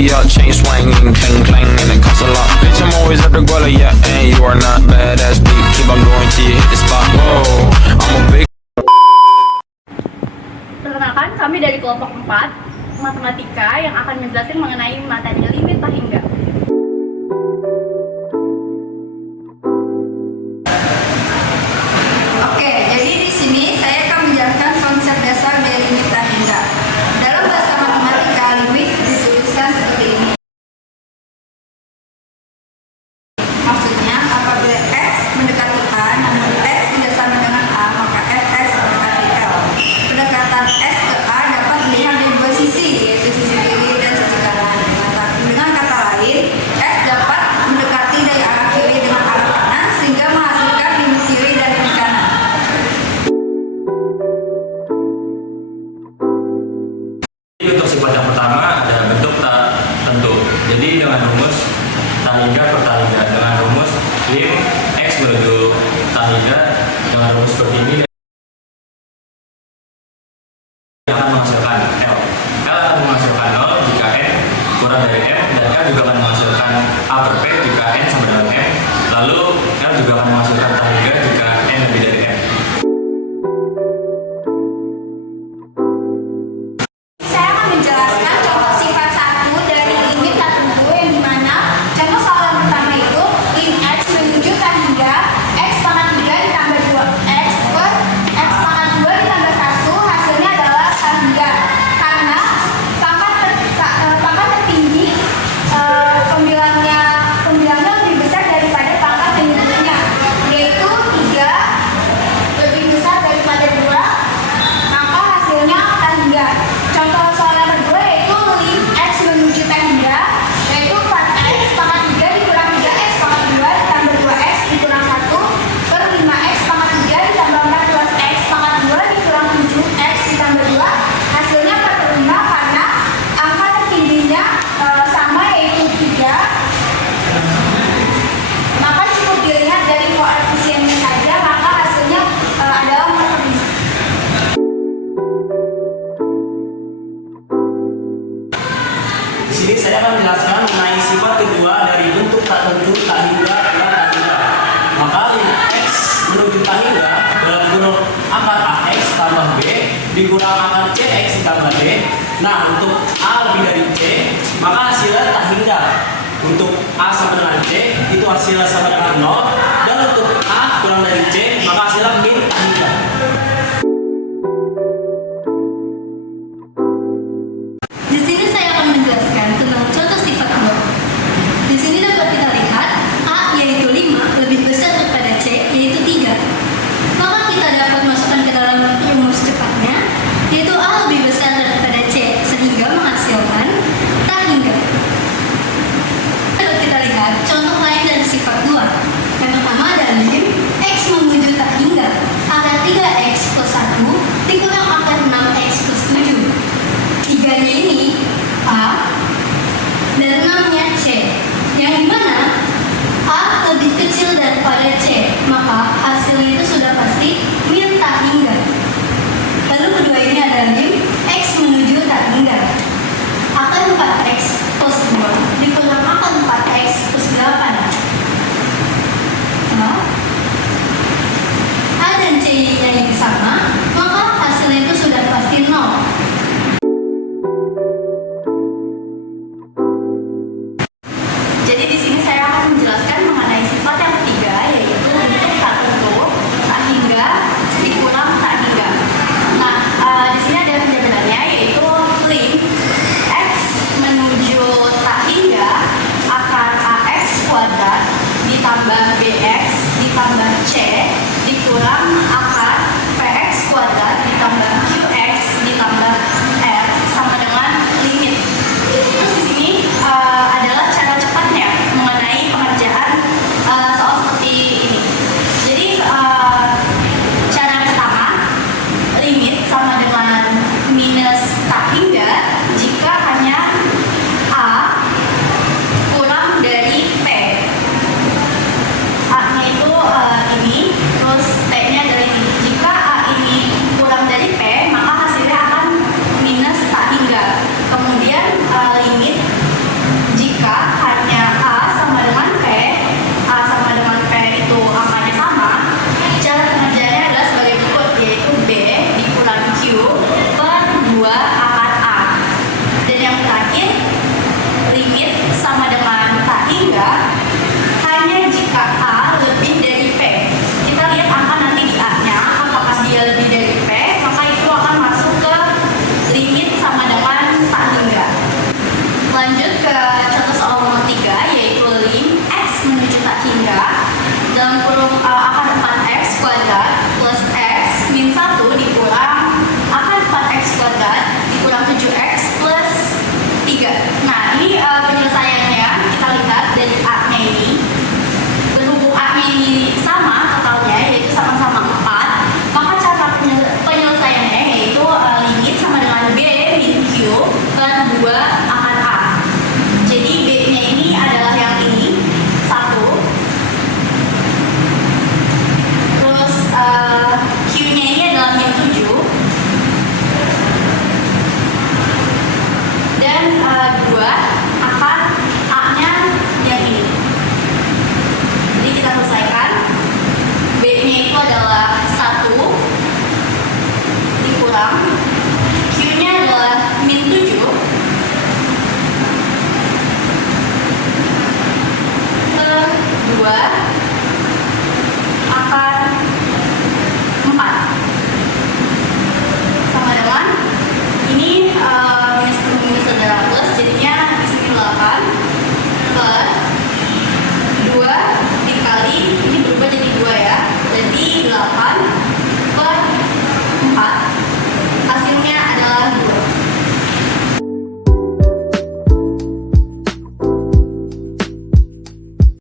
be up, chain swinging, clang clang, and it costs a lot. Bitch, I'm always at the guala, yeah, and you are not badass beat. Keep on going till you hit the spot. Whoa, I'm a big. Perkenalkan, kami dari kelompok 4 matematika yang akan menjelaskan mengenai materi limit tak hingga. Oke, jadi di sini saya akan menjelaskan konsep dasar dari limit tak hingga. Dalam bahasa matematika, limit dituliskan seperti ini. Maksudnya, apabila x mendekati a, namun x tidak sama dengan a, maka fx mendekati L. Pendekatan x ke a dapat dilihat dari dua sisi, yaitu sisi kiri dan sisi kanan. Dengan kata lain, x dapat mendekati dari arah kiri dengan arah kanan sehingga menghasilkan limit kiri dan limit kanan. Untuk sifat yang pertama ada bentuk tak tentu. Jadi dengan rumus tak hingga per tak hingga, dengan rumus lim x menuju tak hingga dengan rumus seperti ini akan menghasilkan L. L akan menghasilkan 0 jika n kurang dari m, dan L juga akan menghasilkan a per p jika n sama dengan m. Lalu L juga akan menghasilkan tak hingga jika n lebih dari m. Saya akan menjelaskan contoh sifat satu dari limit tak tentu, yang dimana contoh soalan pertama itu lim x menuju tak hingga x pangkat 3 ditambah 2x per x pangkat 2 ditambah 1 hasilnya adalah tak hingga. Karena pangkat tertinggi pembilangnya lebih besar daripada pangkat yang berikutnya, yaitu 3 lebih besar daripada 2, maka hasilnya tak hingga. Contoh soalan kedua yaitu lim x menuju tak hingga, yaitu 4x pangkat 3 dikurang 3x pangkat 2 ditambah 2x dikurang 1 per 5x pangkat 3 ditambah 14x pangkat 2 dikurang 7x ditambah 2, hasilnya 45 karena angka tertingginya sama, yaitu 3, maka cukup dilihat dari koefisiennya saja, maka hasilnya adalah 45. Di sini saya akan menjelaskan mengenai sifat kedua dari bentuk tak tentu tak hingga dan tak hingga. Maka lim x menuju tak hingga dalam kurung akar ax tambah b dikurang akar cx ditambah d. Nah, untuk a lebih dari c, maka hasilnya tak hingga. Untuk a sama dengan c, itu hasilnya sama dengan 0. Dan untuk a kurang dari c,